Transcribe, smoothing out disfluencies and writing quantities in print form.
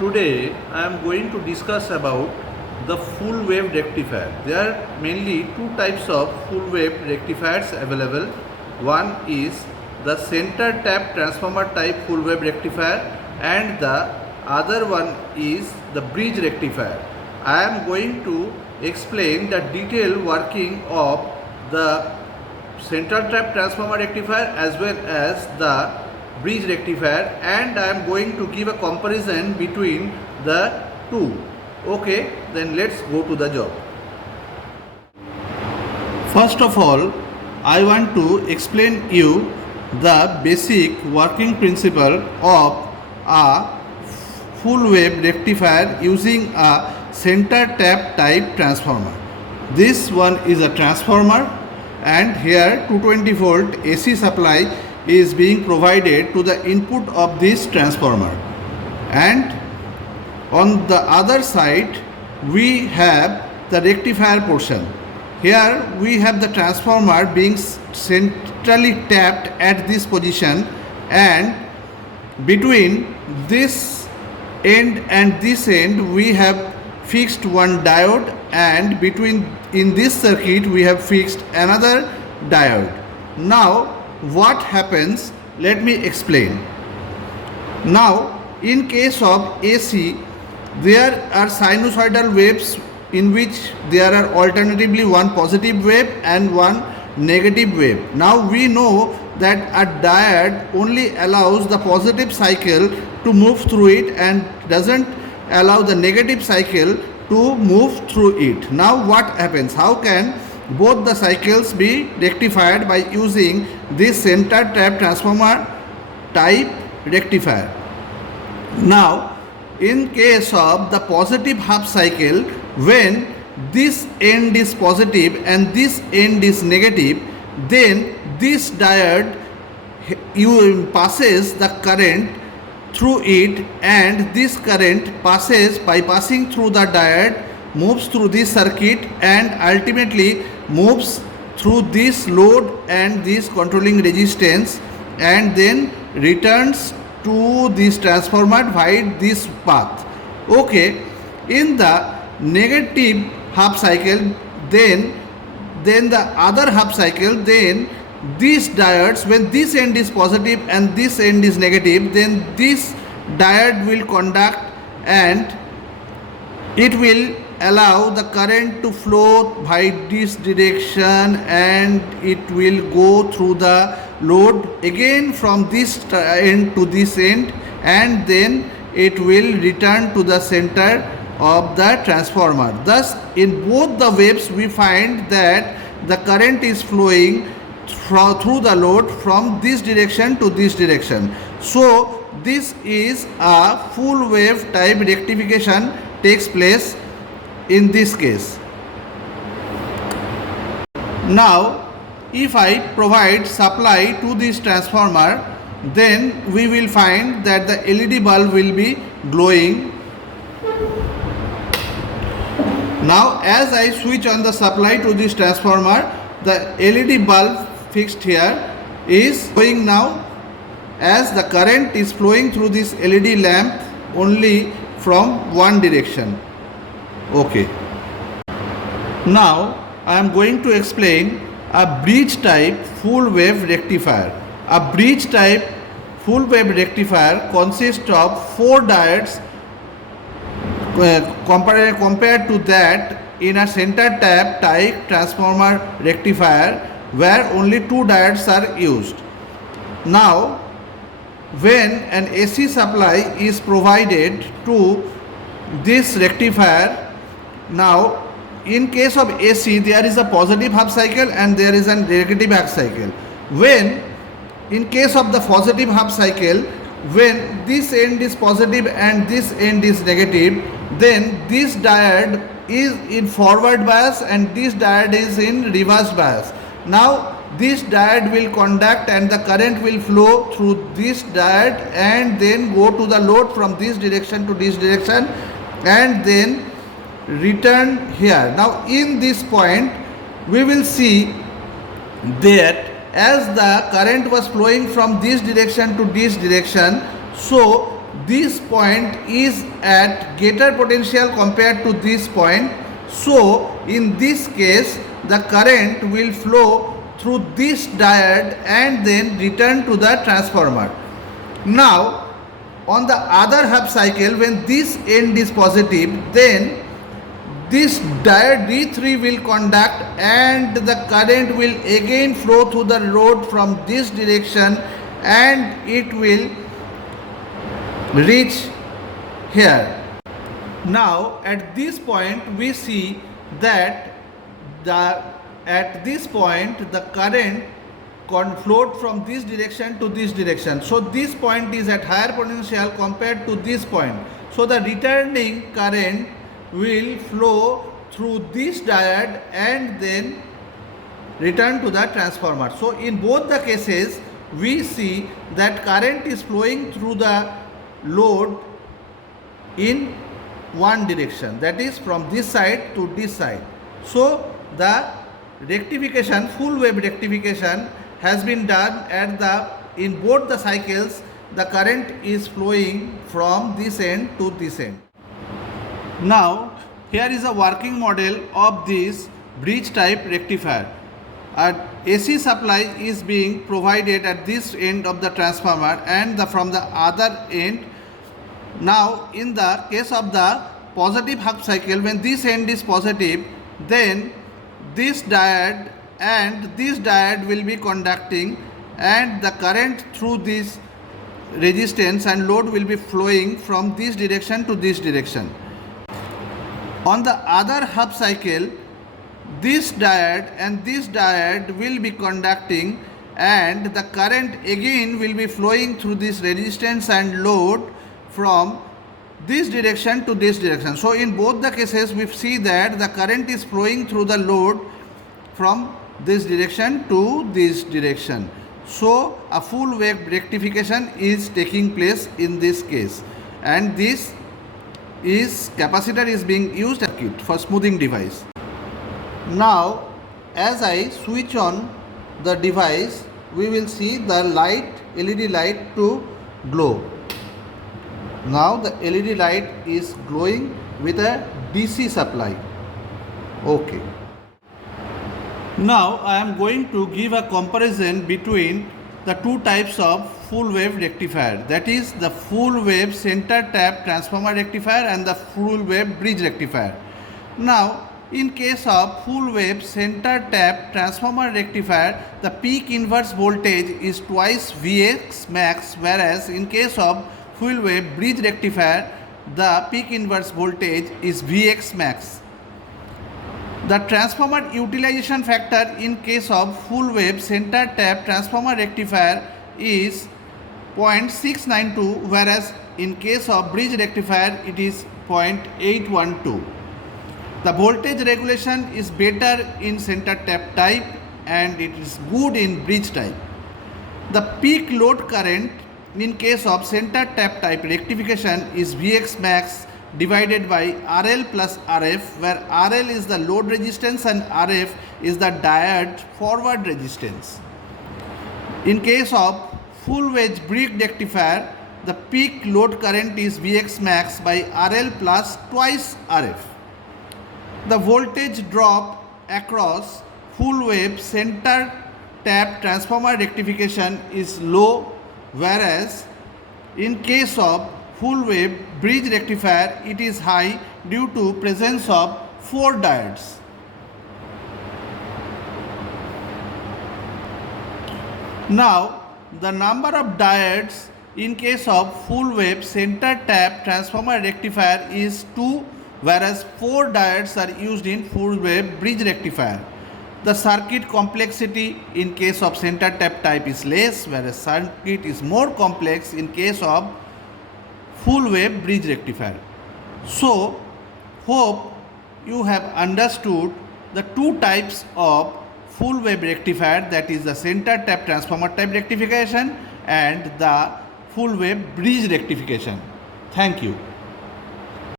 Today I am going to discuss about the full wave rectifier. There are mainly two types of full wave rectifiers available. One is the center tap transformer type full wave rectifier and the other one is the bridge rectifier. I am going to explain the detailed working of the central tap transformer rectifier as well as the bridge rectifier, and I am going to give a comparison between the two. Okay, then let's go to the job. First of all, I want to explain you the basic working principle of a full wave rectifier using a center tap type transformer. This one is a transformer, and here 220 volt AC supply is being provided to the input of this transformer, and on the other side we have the rectifier portion. Here we have the transformer being centrally tapped at this position, and between this end and this end we have fixed one diode, and in this circuit we have fixed another diode. Now what happens, let me explain. Now in case of AC, there are sinusoidal waves in which there are alternatively one positive wave and one negative wave. Now we know that a diode only allows the positive cycle to move through it and doesn't allow the negative cycle to move through it. Now what happens? How can both the cycles be rectified by using this center tap transformer type rectifier? Now in case of the positive half cycle, when this end is positive and this end is negative, then this diode passes the current through it, and this current by passing through the diode moves through this circuit and ultimately moves through this load and this controlling resistance, and then returns to this transformer via this path. Okay, in the negative half cycle, then the other half cycle, then these diodes, when this end is positive and this end is negative, then this diode will conduct and it will allow the current to flow by this direction, and it will go through the load again from this end to this end, and then it will return to the center of the transformer. Thus in both the waves we find that the current is flowing through the load from this direction to this direction. So this is a full wave type rectification takes place in this case. Now if I provide supply to this transformer, then we will find that the LED bulb will be glowing. Now as I switch on the supply to this transformer, the LED bulb fixed here is going now, as the current is flowing through this LED lamp only from one direction. Okay. Now I am going to explain a bridge type full wave rectifier. A bridge type full wave rectifier consists of 4 diodes compared to that in a center tap type transformer rectifier where only 2 diodes are used. Now when an AC supply is provided to this rectifier, now in case of AC there is a positive half cycle and there is a negative half cycle. When in case of the positive half cycle, when this end is positive and this end is negative, then this diode is in forward bias and this diode is in reverse bias. Now this diode will conduct and the current will flow through this diode and then go to the load from this direction to this direction and then return here. Now in this point we will see that as the current was flowing from this direction to this direction, so this point is at greater potential compared to this point. So in this case the current will flow through this diode and then return to the transformer. Now on the other half cycle, when this end is positive, then this diode D3 will conduct and the current will again flow through the load from this direction and it will reach here. Now at this point we see that at this point the current flowed from this direction to this direction. So this point is at higher potential compared to this point. So the returning current will flow through this diode and then return to the transformer. So in both the cases we see that current is flowing through the load in one direction, that is from this side to this side. So the rectification, full wave rectification has been done in both the cycles. The current is flowing from this end to this end. Now here is a working model of this bridge type rectifier. An AC supply is being provided at this end of the transformer and from the other end. Now in the case of the positive half cycle, when this end is positive, then this diode and this diode will be conducting and the current through this resistance and load will be flowing from this direction to this direction. On the other half cycle, this diode and this diode will be conducting and the current again will be flowing through this resistance and load from this direction to this direction. So in both the cases we see that the current is flowing through the load from this direction to this direction. So a full wave rectification is taking place in this case, and this is capacitor is being used for smoothing device. Now as I switch on the device, we will see the light, LED light to glow. Now the LED light is glowing with a DC supply. Okay. Now I am going to give a comparison between the two types of full wave rectifier, that is the full wave center tap transformer rectifier and the full wave bridge rectifier. Now in case of full wave center tap transformer rectifier, the peak inverse voltage is twice Vx max, whereas in case of full wave bridge rectifier, the peak inverse voltage is Vx max. The transformer utilization factor in case of full wave center tap transformer rectifier is 0.692, whereas in case of bridge rectifier it is 0.812. The voltage regulation is better in center tap type and it is good in bridge type. The peak load current in case of center tap type rectification is Vx max divided by RL plus RF, where RL is the load resistance and RF is the diode forward resistance. In case of full wave bridge rectifier, the peak load current is Vx max by RL plus twice RF. The voltage drop across full wave center tap transformer rectification is low, whereas in case of full wave bridge rectifier it is high due to presence of 4 diodes. Now the number of diodes in case of full wave center tap transformer rectifier is 2, whereas 4 diodes are used in full wave bridge rectifier. The circuit complexity in case of center tap type is less, whereas circuit is more complex in case of full wave bridge rectifier. So hope you have understood the two types of full wave rectifier, that is the center tap transformer type rectification and the full wave bridge rectification. Thank you.